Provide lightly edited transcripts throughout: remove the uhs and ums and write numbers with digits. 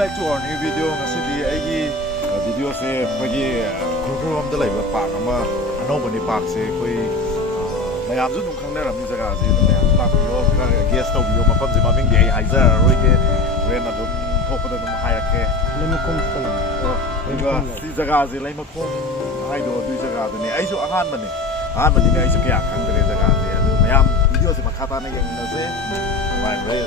back to our new video. Ngasidi aigi video se khoi Gurgaon da laiba park ama anobani park se khoi mayam ju nung khangna ramni jaga ji mayam park yo guest to yo mapam ji maming de haiza roi ke ren adum thokpada dum hairake lemkom kalam iga si jaga ji laimakom haido du jaga da ni ai ju ahan bani ai ju kya khangdre jaga de adu mayam video se makhata na yang na se mai re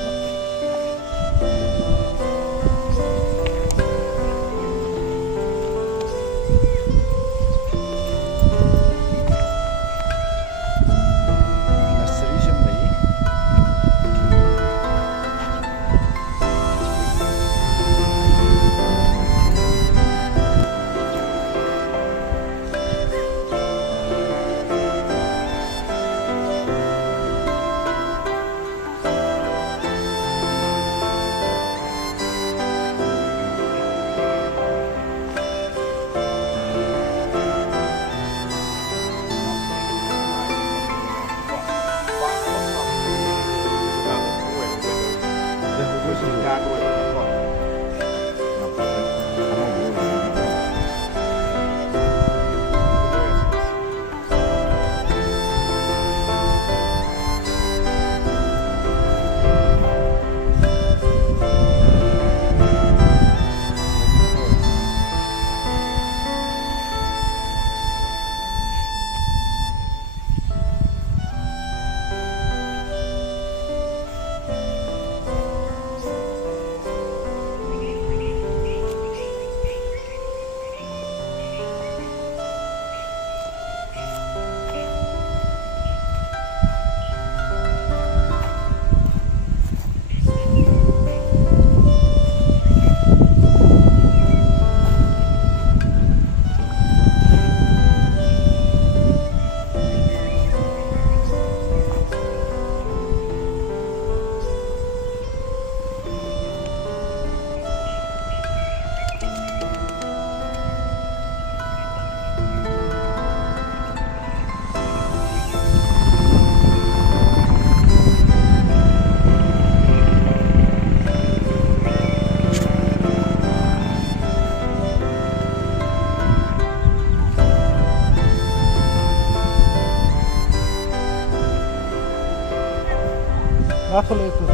Aku lihat itu.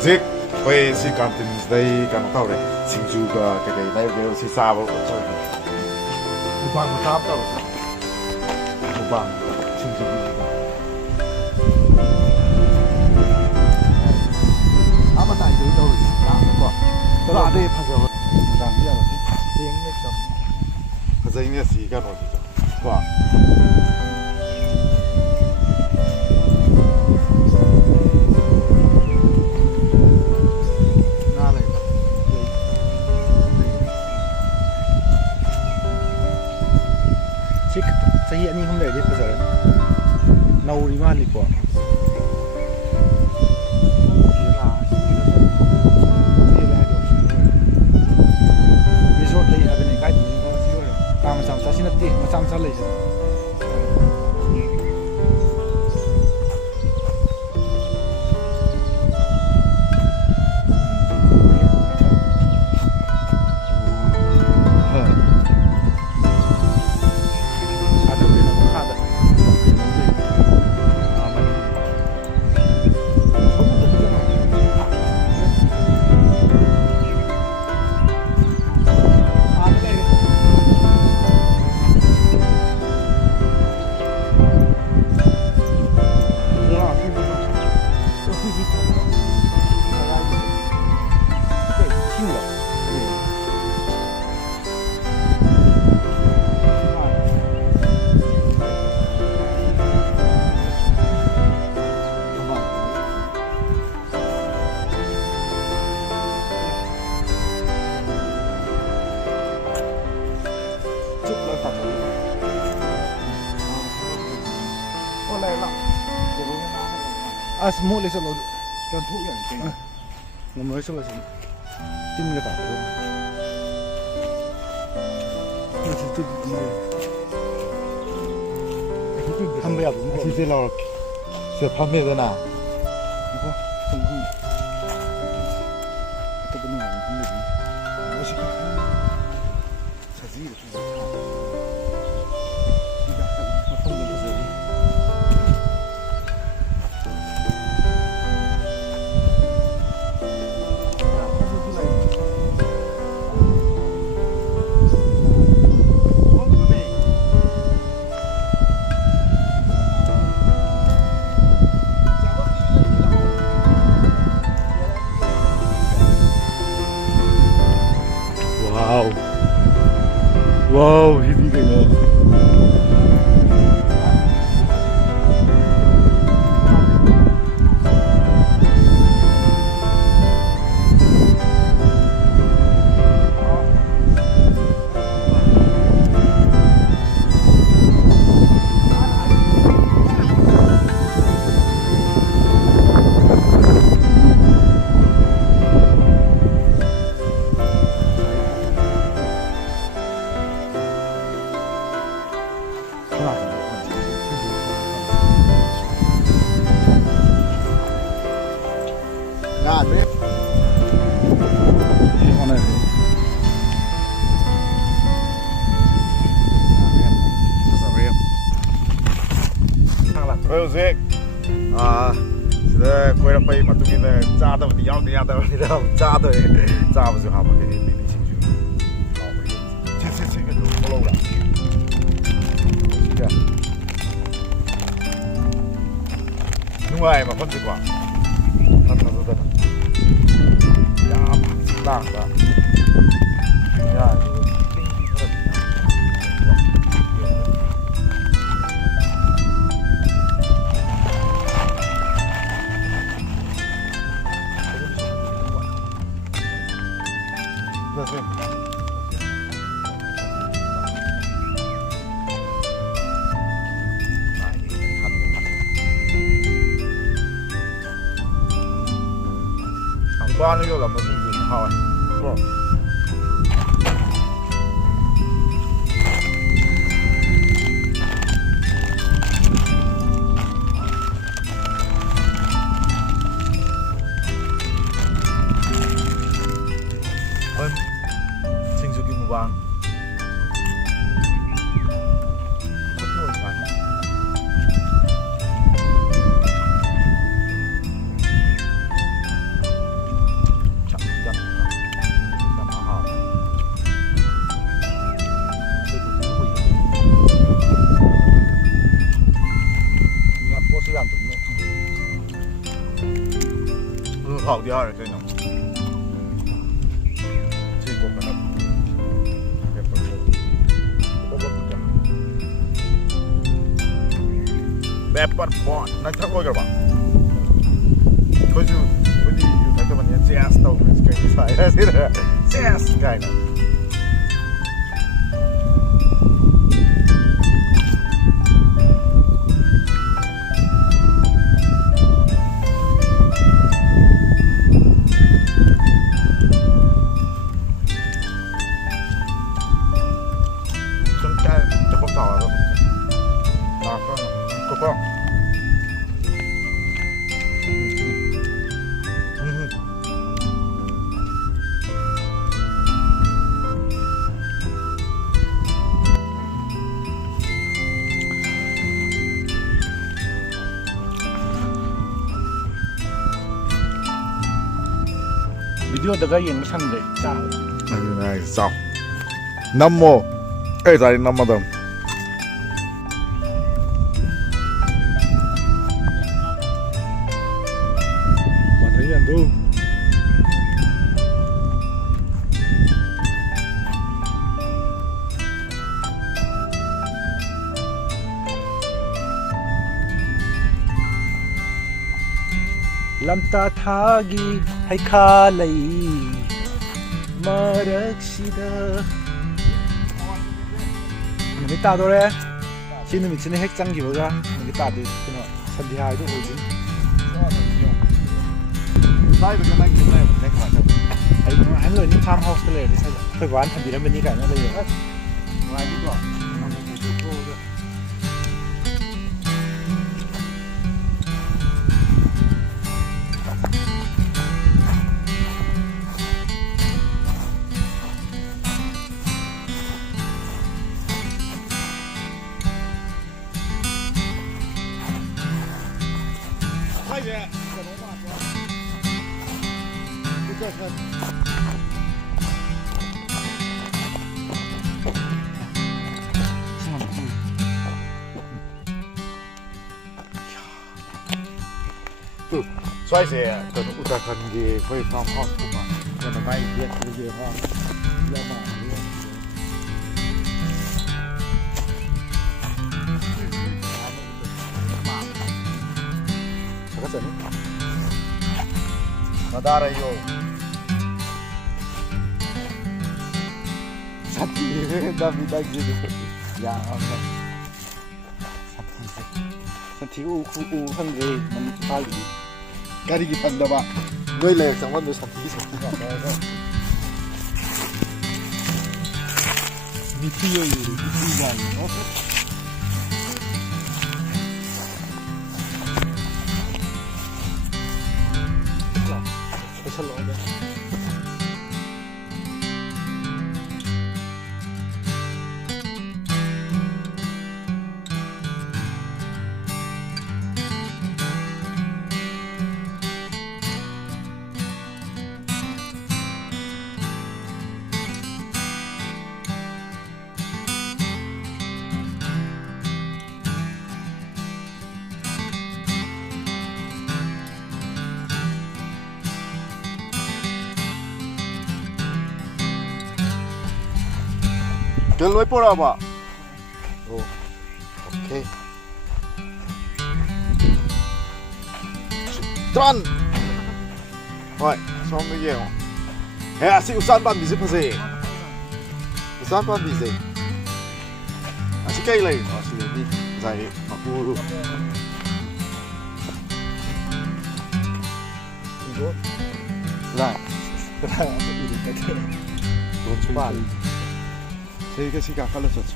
Zik, koi si kantin day kan tau le, singju ga kai day de si sabo ko choi. Ubang ko tap tau. Ubang singju ga. Ama tai du đâu rồi, làm ko. Đó là đây phật rồi. Làm gì rồi? Tiếng mấy chồng. Phật dây này si kan rồi. Wow. Saya ni không để đi bây giờ nâu đi mà đi qua resort đây là bên này cái gì cũng có rồi làm sao ta xin được tiền mà sao lấy rồi semua lesok lo contoh yang ini nomor lesok lo sini tim kita tahu 한번 해야 돼. 시세로 저 판매되나? 이거 또 보는 거 아니야? 멋있게 사진이 좀 좋다. 이게 아까 폰 좀 보세요. 와우. 와우, 힘이 되네. 야, 네. 오늘 Rosek. Sida quay ra pay mà tụi mình cha tao thì nhau thì đâu cha tôi cha bây giờ học cái bị sinh dưỡng chết cái đồ lâu rồi đúng rồi mà phân tích quả thật ya làng ra ya qua nó vô làm một cái gì hỏi sinh dục kim vàng好第二这种，这个可能也不是，我不知道。Pepper pot，那看过个吧？可是有那个么呢 ，jazz 都是这个菜，是的 ，jazz 干的。비디오다가 영 상대 짜. này sao năm mô ê tại năm mà đồng mà thấy nhận đâu làm ta thagi hay kha lay 마락시다 여기 따도래 지금 미치는 핵장 기보자 여기 따도 그나 선디하이도 오지 sai được cái này cái này cái này 아이 뭐 한 로니 팜하우스 그래 그래서 그 완한 비란 분이 가는 거예요 ายดีกว่าทำให้ผมโตด้วยใช่เนี่ยขนมมากกว่าทุกคนครับ所以是可能乌达克的可以放炮竹嘛，那么买一点这些哈，要嘛这个什么？那当然有。사티 나비다 지금 야 산티고 우 한데 만 빨리 가리기 판다봐 너희래 상관도 사티기 사티가 미티요 미티가 kel lối por apa oh oke tran rồi xong cái gì không hè sĩ usan ban bị gì phải gì usan ban bị gì à sĩ cây này à sĩ đi dài mà cu lại 돈 주말 저희가 지금 아까 흘렀었죠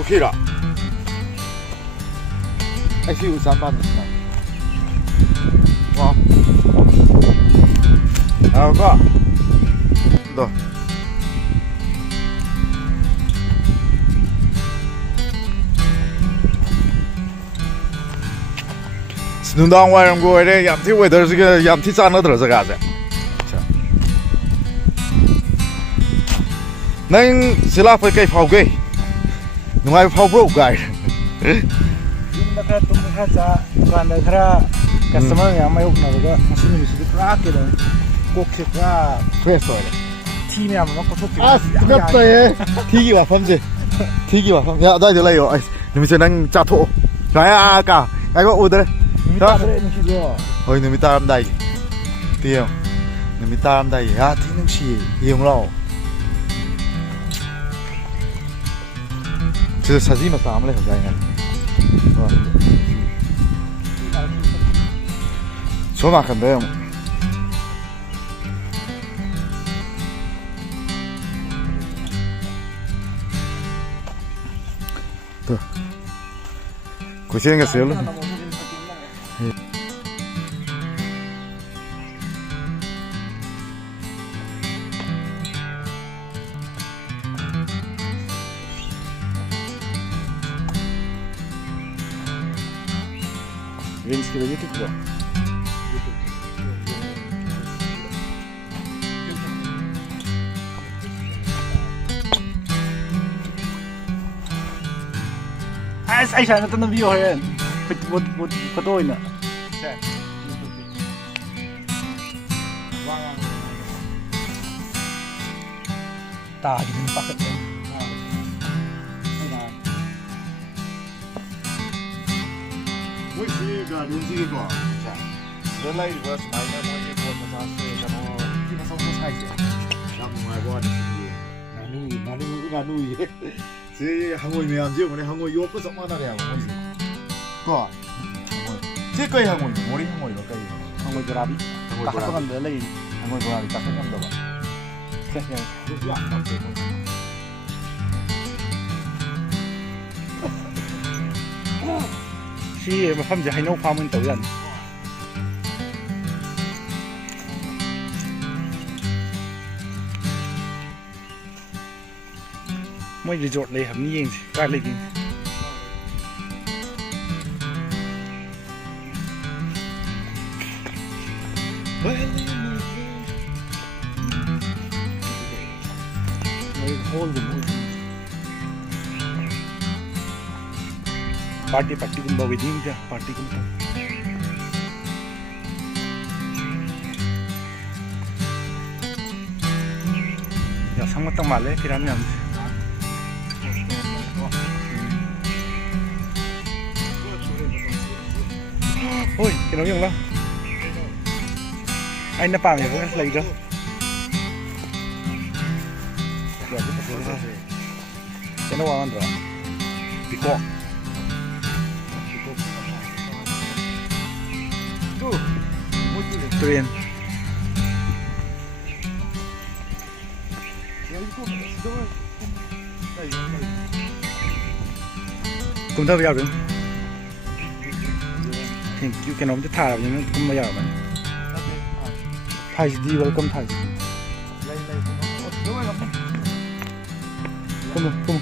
오케이라 아이씨 우산반 있나 와 나가 너弄当晚上过这养体外头这个养体站那头是干啥？能是哪会给跑给？弄还跑不该。Nakara tumha sa kanda khara customer yang mayok na ba masini misi pra ke da kokse pra fresh oil. team yang ma ko thok 아, 뜨겁다 얘. 티기 와 fam지. 티기 와 fam. 야, 나 이제 라요. 님 이제 난 짜토. 나야 아까. 아이고 오들. Đó. Ôi người ta làm đây tiêu người ta làm đây à thì nó xì nhiều lâu chứ sao gì mà sao mà lại không dài này số mà cần đấy không được của trên cái xíu luôn Венский YouTube kok. Ai sana tanam video yan. Buat fotoin na. Ta di paket yan. 가 연식이 좋아. 자, 런라이 리버스 마이너 모이 보면서 저거 이거 성공 사이즈. 나 뭐하고 하는지. 나누이. 제 한국이 매한지 오늘 한국 요거 썩만 하래 하고 뭐지. ꯀꯣ ꯁꯤ ꯀꯩ ꯍꯪꯉꯣꯏ ꯃꯣꯔꯦ ꯍꯪꯉꯣꯏꯔꯣ ꯀꯩ ꯍꯪꯉꯣꯏ ꯕꯣꯔꯥꯕꯤ ꯇꯥꯈꯠꯄ ꯀꯥꯟꯗ ꯂꯩ ꯍꯪꯉꯣꯏ ꯕꯣꯔꯥꯗꯤ ꯇꯥꯈꯠ ꯉꯝꯗꯕ ꯁꯤ ꯃꯐꯝꯁꯦ ꯍꯩꯅꯧ ꯐꯥꯝ ꯑꯣꯏꯅ ꯇꯧ ꯌꯥꯅꯤ ꯃꯣꯏ ꯔꯤꯖꯣꯔꯠ ꯂꯩ ꯍꯥꯏꯕꯅꯤ ꯌꯦꯡꯁꯤ ꯀꯥꯏ ꯂꯩꯒꯦ पार्टी वेडिंग पार्टी संगत माले फिर ôi cái nó dùng đâu anh nó bảo cái lấy đâu cái nó ăn rồi bị cọ tuyền cùng thao vào được thank you cái nóจะถ่ายแบบนี้มันคุ้มมาอย่างมันถ่ายดีwelcomeถ่ายคุ้ม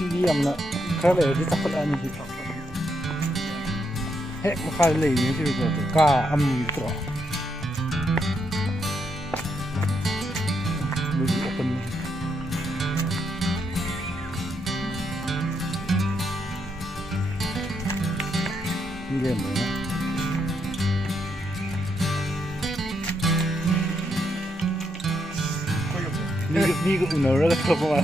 ซีดีนะแค่เลยที่จับคนอันนี้เฮ้มาขายเลยนี่ที่เราจะกล้าตัวมือโอเปนนี่เล่นเลยนะนี่ก็อุ่นแล้วก็เทิบมา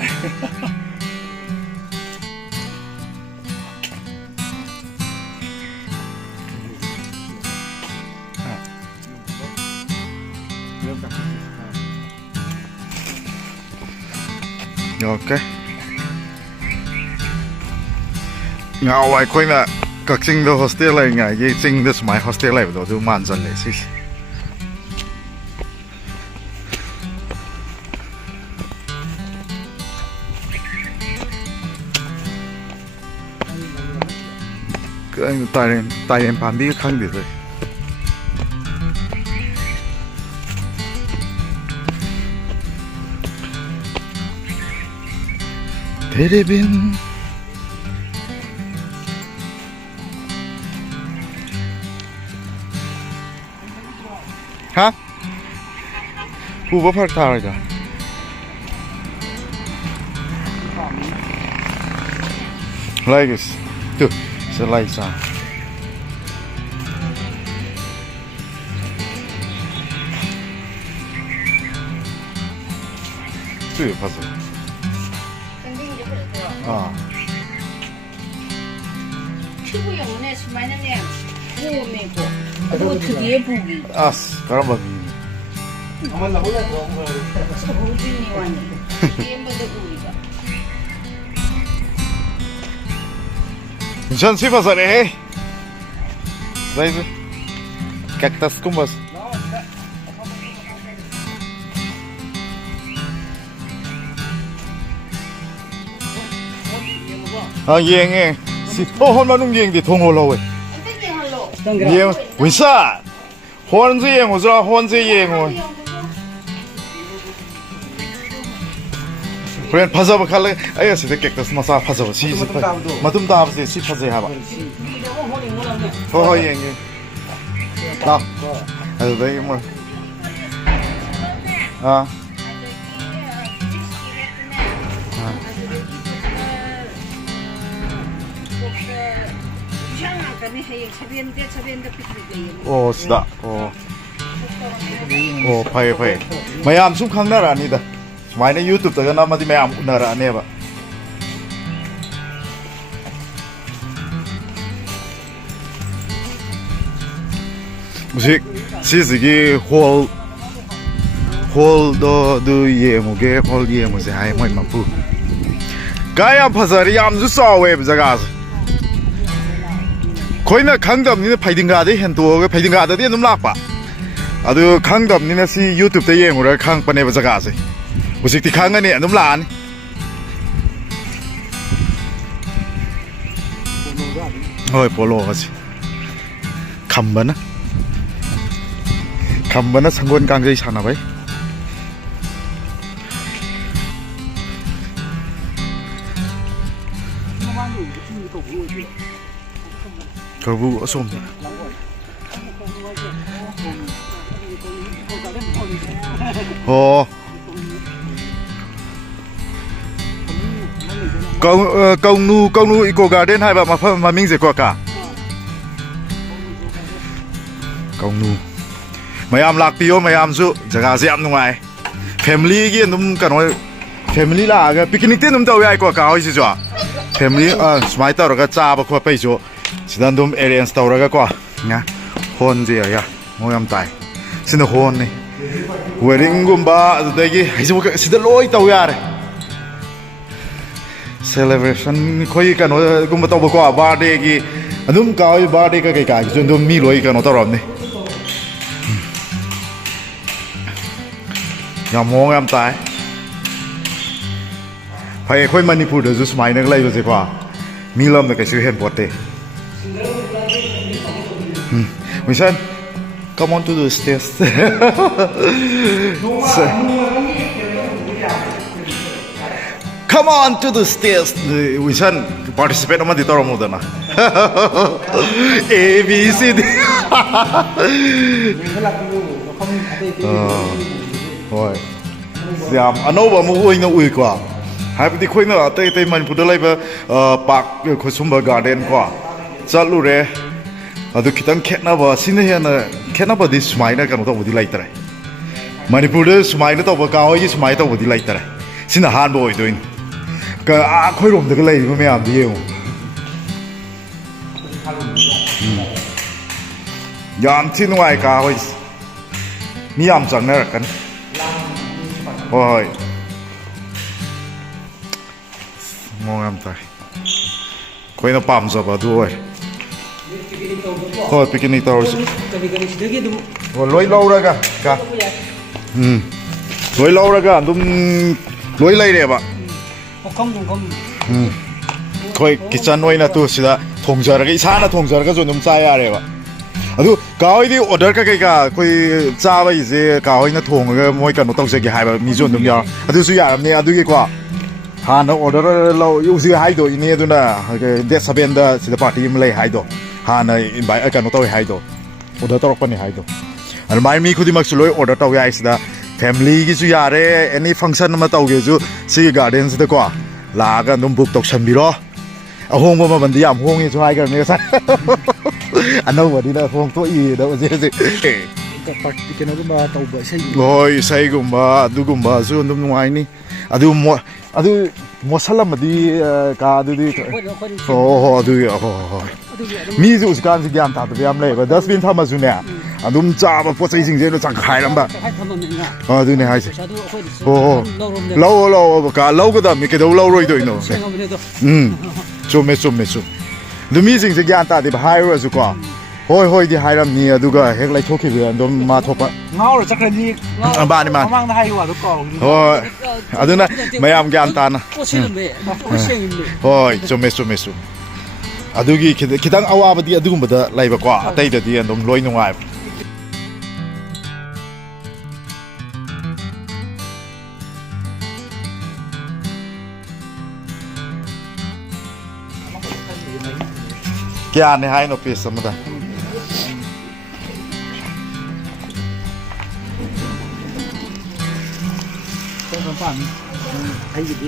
ok ngào ai khôi là các sinh đồ hostel này ngày gì sinh được máy hostel này đồ thứ màn dần lại xí cái anh tài em phán đi khăn được rồi तेरे बिन हाँ ऊपर फट था रहा था like this tu selai sa tu ya pasal 아. 피부용은 수많은 양 구우미고 그리고 특이의 부기 아스 가라마 부진이 와니 이게 뭐도 우리가 인천 시바사네 사이즈 cactus kumbas 아 이행해 혼 만웅 이행디 동홀로we 이행 위사 혼지 이행 오즈라 혼지 이행 오 그래 파자바 칼레 아야 시데 cactus 마사 파자바 시 마둠 다브세 시 파제 하바 호호 이행해 나 아주 되게 뭐 아 오, 시다. 오, 파이. 마얌 숨 강나라 아니다. 마이네 유튜브 다가 나마디 마얌 나라 아니야. ꯍꯧꯖꯤꯛ ꯁꯤꯁꯤꯒꯤ ꯍꯣꯜꯗꯣ ꯑꯗꯨ ꯌꯦꯡꯉꯨꯒꯦ hall ꯌꯦꯡꯉꯨꯁꯦ ꯍꯥꯏ ꯃꯣꯏ ꯃꯄꯨ ꯀꯥ ꯌꯥꯝ ꯐꯖꯔꯦ ꯌꯥꯝꯁꯨ ꯆꯥꯎꯋꯦꯕ ꯖꯒꯥꯁꯦ ꯑꯩꯈꯣꯏꯅ ꯈꯪꯗꯕꯅꯤꯅ ꯐꯩꯗꯤꯡꯒꯥꯗꯩ ꯍꯦꯟꯇꯣꯛꯑꯒ ꯐꯩꯗꯤꯡꯒꯥꯗꯗꯤ ꯑꯗꯨꯝ ꯂꯥꯛꯄ ꯑꯗꯨ ꯈꯪꯗꯕꯅꯤꯅ ꯁꯤ ꯌꯨꯇ꯭ꯌꯨꯕꯇ ꯌꯦꯡꯉꯨꯔꯒ ꯈꯪꯉꯛꯄꯅꯦꯕ ꯖꯒꯥꯁꯦ ꯍꯧꯖꯤꯛꯇꯤ ꯈꯪꯉꯅꯤ ꯑꯗꯨꯝ ꯂꯥꯛꯑꯅꯤ ꯍꯣꯏ ꯄꯣꯂꯣꯒꯁꯤ ꯈꯝꯕꯅ ꯁꯪꯒꯣꯜ ꯀꯥꯡꯖꯩ ꯁꯥꯟꯅꯕꯩ ꯀꯧꯕꯨ ꯑꯁꯣꯝꯗ ꯑꯣ ꯀꯧꯅꯨ ꯏꯀꯣ ꯒꯥꯔꯗꯦꯟ ꯍꯥꯏꯕ ꯃꯐꯝ ꯃꯃꯤꯡꯁꯦꯀꯣ ꯀꯥ ꯀꯧꯅꯨ ꯃꯌꯥꯝ ꯂꯥꯛꯄꯤꯌꯣ ꯃꯌꯥꯝꯁꯨ ꯖꯒꯥꯁꯦ ꯌꯥꯝ ꯅꯨꯡꯉꯥꯏ ꯐꯦꯃꯤꯂꯤꯒꯤ ꯑꯗꯨꯝ ꯀꯩꯅꯣ ꯐꯦꯃꯤꯂꯤ ꯂꯥꯛꯑꯒ ꯄꯤꯛꯅꯤꯛꯇꯤ ꯑꯗꯨꯝ ꯇꯧ ꯌꯥꯏꯀꯣ ꯀꯥ ꯍꯣꯏꯁꯤꯁꯨ ꯐꯦꯃꯤꯂꯤ ꯁꯨꯃꯥꯏꯅ ꯇꯧꯔꯒ ꯆꯥꯕ ꯈꯣꯠꯄꯩꯁꯨ ꯁꯤꯗ ꯑꯗꯨꯝ ꯑꯦꯔꯦꯟꯖ ꯇꯧꯔꯒꯀꯣ ꯍꯣꯟꯁꯦ ꯃꯣꯏ ꯌꯥꯝ ꯇꯥꯏ ꯁꯤꯅ ꯍꯣꯟꯅꯤ ꯋꯦꯗꯤꯡꯒꯨꯝꯕ ꯑꯗꯨꯗꯒꯤ ꯁꯤꯗ ꯂꯣꯏ ꯇꯧ ꯌꯥꯔꯦ ꯁꯦꯂꯦꯕ꯭ꯔꯦꯁꯟ ꯑꯩꯈꯣꯏ ꯀꯩꯅꯣꯒꯨꯝꯕ ꯇꯧꯕꯀꯣ ꯕꯥꯔꯗꯦꯒꯤ ꯑꯗꯨꯝ ꯀꯥꯎꯏ ꯕꯥꯔꯗꯦꯒ ꯀꯩꯀꯥꯒꯤꯁꯨ ꯑꯗꯨꯝ ꯃꯤ ꯂꯣꯏ ꯀꯩꯅꯣ ꯇꯧꯔꯝꯅꯤ ꯌꯥꯝ ꯃꯑꯣꯡ ꯌꯥꯝ ꯇꯥꯏ ꯐꯩ ꯑꯩꯈꯣꯏ ꯃꯅꯤꯄꯨꯔꯗꯁꯨ ꯁꯨꯃꯥꯏꯅ ꯂꯩꯕꯁꯦꯀꯣ ꯃꯤ ꯂꯝꯗ ꯀꯩꯁꯨ ꯍꯦꯟꯄꯣꯠꯇꯦ Mission, come on to the stairs. Come on to the stairs. Mission, participate naman dito ramo na. A B C D. Hoy. Siam, ano ba mo uy na uy ko? Happy ko na tay Manipur lai ba park ko sumba garden ko. Chalure. ꯑꯗꯨ ꯈꯤꯇꯪ ꯈꯦꯠꯅꯕ ꯁꯤꯅ ꯍꯦꯟꯅ ꯈꯦꯠꯅꯕꯗꯤ ꯁꯨꯃꯥꯏꯅ ꯀꯩꯅꯣ ꯇꯧꯕꯗꯤ ꯂꯩꯇꯔꯦ ꯃꯅꯤꯄꯨꯔꯗ ꯁꯨꯃꯥꯏꯅ ꯇꯧꯕ ꯀꯥ ꯍꯣꯏꯒꯤ ꯁꯨꯃꯥꯏꯅ ꯇꯧꯕꯗꯤ ꯂꯩꯇꯔꯦ ꯁꯤꯅ ꯑꯍꯥꯟꯕ ꯑꯣꯏꯗꯣꯏꯅꯤ ꯑꯩꯈꯣꯏꯔꯣꯝꯗꯒ ꯂꯩꯔꯤꯕ ꯃꯌꯥꯝꯗꯤ ꯌꯦꯡꯉꯨ ꯌꯥꯝ ꯊꯤ ꯅꯨꯡꯉꯥꯏ ꯀꯥ ꯍꯣꯏꯁꯦ ꯃꯤ ꯌꯥꯝ ꯆꯪꯅꯔꯛꯀꯅꯤ ꯍꯣꯏ ꯃꯑꯣꯡ ꯌꯥꯝ ꯇꯥꯏ ꯑꯩꯈꯣꯏꯅ ꯄꯥꯝꯖꯕ ꯑꯗꯨ ꯑꯣꯏ ꯍꯣꯏ ꯄꯤꯛꯅꯤꯛ ꯇꯧꯔꯁꯤ ꯂꯣꯏ ꯂꯧꯔꯒ ꯂꯣꯏ ꯂꯧꯔꯒ ꯑꯗꯨꯝ ꯂꯣꯏ ꯂꯩꯔꯦꯕ ꯑꯩꯈꯣꯏ ꯀꯤꯠꯆꯟ ꯑꯣꯏꯅ ꯇꯨ ꯁꯤꯗ ꯊꯣꯡꯖꯔꯒ ꯏꯁꯥꯅ ꯊꯣꯡꯖꯔꯒꯁꯨ ꯑꯗꯨꯝ ꯆꯥ ꯌꯥꯔꯦꯕ ꯑꯗꯨ ꯀꯥ ꯍꯣꯏꯗꯤ ꯑꯣꯔꯗꯔ ꯀꯩꯀꯥ ꯑꯩꯈꯣꯏ ꯆꯥꯕꯒꯤꯁꯦ ꯀꯥ ꯍꯣꯏꯅ ꯊꯣꯡꯉꯒ ꯃꯣꯏ ꯀꯩꯅꯣ ꯇꯧꯖꯒꯦ ꯍꯥꯏꯕ ꯃꯤꯁꯨ ꯑꯗꯨꯝ ꯌꯥꯎꯔ ꯑꯗꯨꯁꯨ ꯌꯥꯔꯝꯅꯤ ꯑꯗꯨꯒꯤꯀꯣ ꯍꯥꯟꯅ ꯑꯣꯔꯗꯔ ꯍꯧꯖꯤꯛ ꯍꯥꯏꯗꯣ ꯏꯅꯦ ꯑꯗꯨꯅ ꯗꯦꯠ 7ꯗ ꯁꯤꯗ ꯄꯥꯔꯇꯤ ꯑꯃ ꯂꯩ ꯍꯥꯏꯗꯣ ꯍꯥꯟꯅ ꯏꯟꯚꯥꯏꯠ ꯀꯩꯅꯣ ꯇꯧꯋꯦ ꯍꯥꯏꯗꯣ ꯑꯣꯔꯗꯔ ꯇꯧꯔꯛꯄꯅꯤ ꯍꯥꯏꯗꯣ ꯑꯗꯨꯃꯥꯏꯅ ꯃꯤ ꯈꯨꯗꯤꯡꯃꯛꯁꯨ ꯂꯣꯏ ꯑꯣꯔꯗर ꯇꯧ ꯌꯥꯏ ꯁꯤꯗ ꯐꯦꯃꯤꯂꯤꯒꯤꯁꯨ ꯌꯥꯔꯦ ꯑꯦꯅꯤ ꯐꯪꯁꯟ ꯑꯃ ꯇꯧꯒꯦꯁꯨ ꯁꯤꯒꯤ ꯒꯥꯔꯗꯦꯟꯁꯤꯗꯀꯣ ꯂꯥꯛꯑꯒ ꯑꯗꯨꯝ ꯕꯨꯛ ꯇꯧꯁꯟꯕꯤꯔꯣ ꯑꯍꯣꯡꯕ ꯃꯃꯜꯗꯤ ꯌꯥꯝ ꯍꯣꯡꯉꯦꯁꯨ ꯍꯥꯏꯈ꯭ꯔꯕꯅꯤ ꯉꯁꯥꯏ ꯑꯅꯧꯕꯅꯤꯅ ꯍꯣꯡꯇꯣꯛꯏꯗ ꯍꯧꯖꯤꯛ ꯀꯩꯅꯣꯒꯨꯝꯕ ꯇꯧꯕ ꯍꯣꯏ ꯏꯁꯩꯒꯨꯝꯕ ꯑꯗꯨꯒꯨꯝꯕꯁꯨ ꯑꯗꯨꯝ ꯅꯨꯡꯉꯥꯏꯅꯤ ꯑꯗꯨ ꯃꯣꯠꯁꯜꯂꯝꯃꯗꯤ ꯀꯥ ꯑꯗꯨꯗꯤ ꯍꯣꯏ ꯑꯗꯨꯒꯤ ꯍꯣꯏ ꯃꯤꯁꯨ ꯍꯧꯖꯤꯛꯀꯥꯟꯁꯤ ꯒ꯭ꯌꯥꯟ ꯇꯥꯗꯕ ꯌꯥꯝ ꯂꯩꯌꯦꯕ ꯗꯁꯕꯤꯟ ꯊꯝꯃꯁꯨꯅꯦ ꯑꯗꯨꯝ ꯆꯥꯕ ꯄꯣꯠ ꯆꯩꯁꯤꯡꯁꯦ ꯆꯪꯈꯥꯏꯔꯝꯕ ꯑꯗꯨꯅꯦ ꯍꯥꯏꯁꯦ ꯍꯣꯏ ꯂꯧꯑꯣ ꯀꯥ ꯂꯧꯒꯗꯕꯅꯤ ꯀꯩꯗꯧ ꯂꯧꯔꯣꯏꯗꯣꯏꯅꯣ ꯆꯨꯝꯃꯦ ꯑꯗꯨ ꯃꯤꯁꯤꯡꯁꯦ ꯒ꯭ꯌꯥꯟ ꯇꯥꯗꯦꯕ ꯍꯥꯏꯔꯨꯔꯁꯨꯀꯣ ꯍꯣꯏꯗꯤ ꯍꯥꯏꯔꯝꯅꯤ ꯑꯗꯨꯒ ꯍꯦꯛ ꯂꯩꯊꯣꯛꯈꯤꯕ ꯑꯗꯨꯝ ꯃꯥ ꯊꯣꯛꯄ ꯉꯥꯎꯔ ꯆꯠꯈ꯭ꯔꯅꯤ ꯃꯥꯅꯤ ꯃꯃꯥꯡꯗ ꯍꯥꯏꯌꯨ ꯋꯥꯗꯣ ꯀꯥꯎꯔꯅꯤ ꯍꯣꯏ ꯑꯗꯨꯅ ꯃꯌꯥꯝ ꯒ꯭ꯌꯥꯟ ꯇꯥꯅ ꯍꯣꯏ ꯆꯨꯝꯃꯦ ꯑꯗꯨꯒꯤ ꯈꯤꯇꯪ ꯑꯋꯥꯕꯗꯤ ꯑꯗꯨꯒꯨꯝꯕꯗ ꯂꯩꯕꯀꯣ ꯑꯇꯩꯗꯗꯤ ꯑꯗꯨꯝ ꯂꯣꯏ ꯅꯨꯡꯉꯥꯏꯕ ꯀꯌꯥꯅꯦ ꯍꯥꯏꯅꯣ ꯄꯤꯁ ꯑꯃꯗ ꯑꯩꯒꯤꯗꯤ